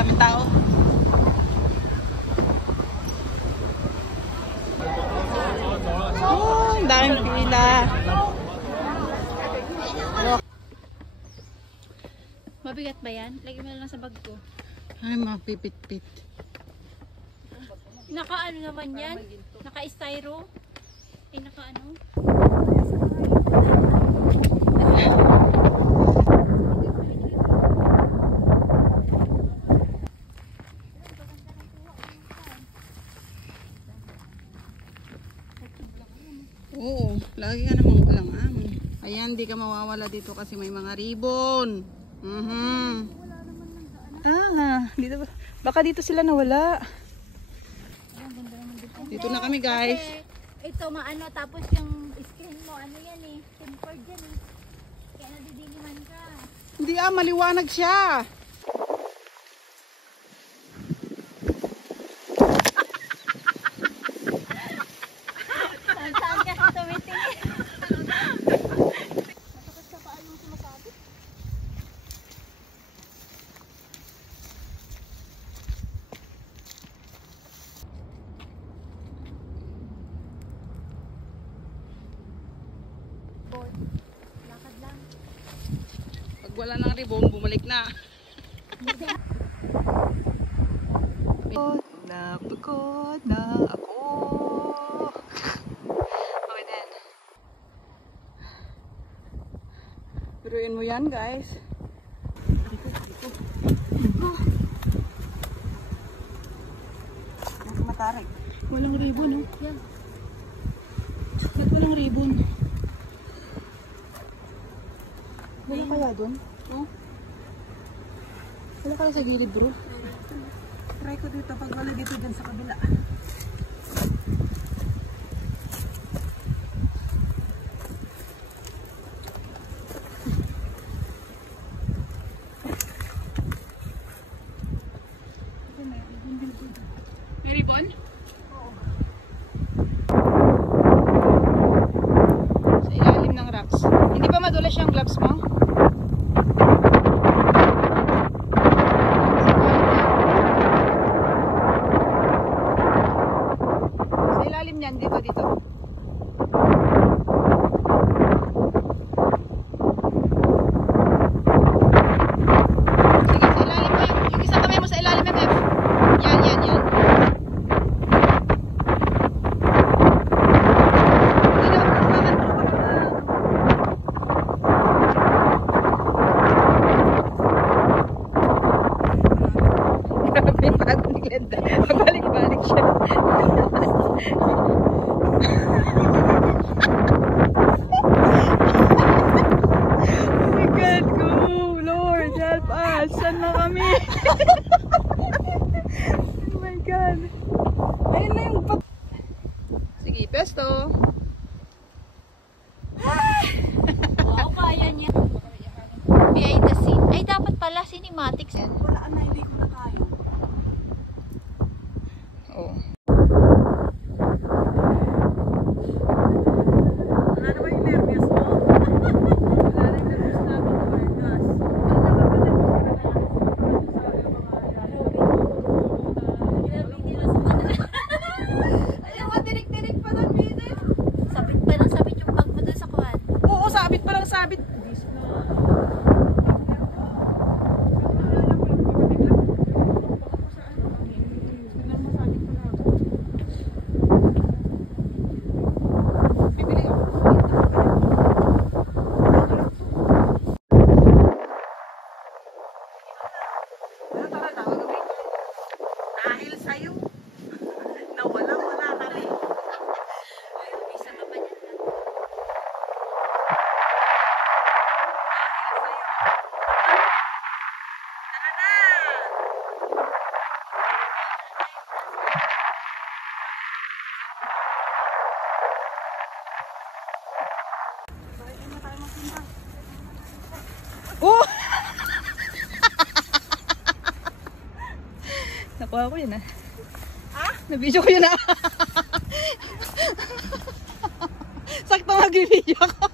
daming tao. Oh, daming pila. Mabigat ba yan? Lagyan mo na lang sa bag ko. Ay, mapipit-pit. Naka ano naman yan? Naka styro? Naka ano? Oo, lagi ka namang walang amo. Ayan, di ka mawawala dito kasi may mga ribbon. Dito ba? Baka dito sila nawala. Dito na kami, guys. Kasi ito maano, tapos yung screen mo, ano yan eh, tempered yan eh. Kaya nadidiliman ka. Hindi maliwanag siya. Saan ka tumitingin? Matakas ka pa yung sumasabit. Lakad lang. Pag wala ng ribbon, bumalik na. Pagod na ako. Okay then. Biruin mo yan, guys. Nasa matarik. Walang ribbon, no? Yan. Ba't walang ribbon? Wala kaya doon? Oh? Wala kaya sa gilid, bro? Try ko dito. Pag wala dito dyan sa kabila. May ribbon? Oo. Sa ilalim ng rocks. Hindi ba madulas yung gloves mo? Sa ilalim niyan, dito. Sige, sa ilalim mo. Yung isang kamay mo sa ilalim, MF. Yan. Pabalik-balik siya. Oh my God, go! Lord, help us! Saan na kami? Oh my God! Ayun na yung pat... Sige, pesto! Wow, kaya niya. Behind the scene. Ay, dapat pala cinematics yan. Wala na, hindi ko na tayo. Oh. Wala na ba yung nervyos mo? Wala na yung nervyos namin, Marcos. Ay, matirik-tirik pa doon, Biden. Sabit pa lang sabit yung bag mo doon sa kuwan. Oo, sabit pa lang sabit. Dahil sa'yo, wala kami. Ay, bisa ka pa dyan. Oh! Nakuha ko yun Nabidyo ko yun Sakto mag-video ko.